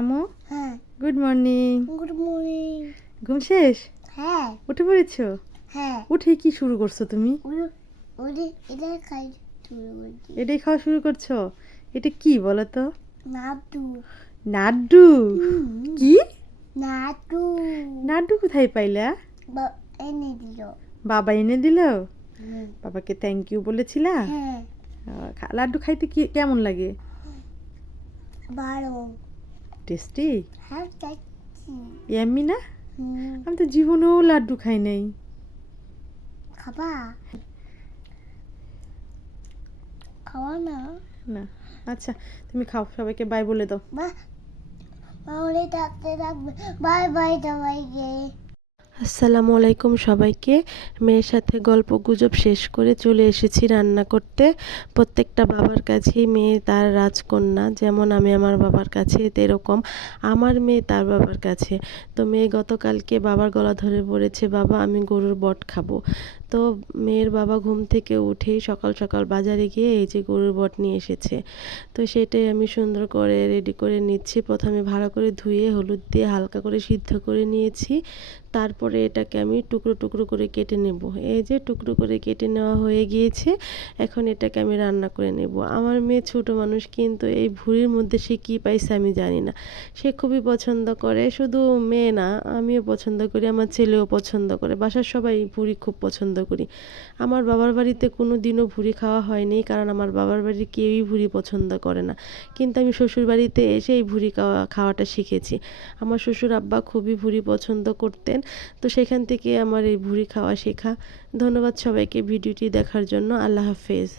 আমু হ্যাঁ good morning. Good morning. ঘুম শেষ? হ্যাঁ উঠে পড়েছো? হ্যাঁ উঠে কি শুরু করছো তুমি? ওরে এটা খাই শুরু করছি। এটাই খাওয়া শুরু করছো? এটা কি বলো তো? নাটু নাড্ডু? কি? নাটু নাড্ডু কোথায় পাইলা? এনে দিল। বাবা এনে দিল? হুম, বাবাকে থ্যাংক ইউ বলেছিলা? হ্যাঁ লাড্ডু খাইতে কি কেমন লাগে? ভালো। টেস্টি? হ্যাঁ চাচ্ছি। ইয়াম্মি না? হুম, আমি তো জীবনেও লাড্ডু খাই নাই। খাবা খাওয়া না। না। আচ্ছা, তুমি খাও, সবাইকে বাই বলে দাও। বা তাহলে থাকতে থাকবে। বাই বাই সবাইকে। আসসালামু আলাইকুম সবাইকে। মেয়ের সাথে গল্প গুজব শেষ করে চলে এসেছি রান্না করতে। প্রত্যেকটা বাবার কাছেই মেয়ে তার রাজকন্যা, যেমন আমি আমার বাবার কাছে, এরকম আমার মেয়ে তার বাবার কাছে। তো মেয়ে গতকালকে বাবার গলা ধরে পড়েছে, বাবা আমি গরুর বট খাবো। তো মেয়ের বাবা ঘুম থেকে উঠেই সকাল সকাল বাজারে গিয়ে এই যে গরুর বট নিয়ে এসেছে। তো সেটাই আমি সুন্দর করে রেডি করে নিচ্ছি। প্রথমে ভালো করে ধুয়ে হলুদ দিয়ে হালকা করে সিদ্ধ করে নিয়েছি। তারপরে এটাকে আমি টুকরো টুকরো করে কেটে নেব। এই যে টুকরো করে কেটে নেওয়া হয়ে গিয়েছে। এখন এটাকে আমি রান্না করে নেব। আমার মেয়ে ছোট মানুষ, কিন্তু এই ভুঁড়ির মধ্যে সে কী পাইছে আমি জানি না। সে খুবই পছন্দ করে, শুধু মেয়ে না আমিও পছন্দ করি, আমার ছেলেও পছন্দ করে, বাসার সবাই ভুঁড়ি খুব পছন্দ করি। আমার বাবার বাড়িতে কোনো দিনও ভুঁড়ি খাওয়া হয়নি, কারণ আমার বাবার বাড়ির কেউই ভুঁড়ি পছন্দ করে না। কিন্তু আমি শ্বশুর বাড়িতে এসে এই ভুঁড়ি খাওয়াটা শিখেছি। আমার শ্বশুর আব্বা খুবই ভুঁড়ি পছন্দ করতেন। তো সেখান থেকে আমার এই ভুঁড়ি খাওয়া শেখা। ধন্যবাদ সবাইকে ভিডিওটি দেখার জন্য। আল্লাহ হাফেজ।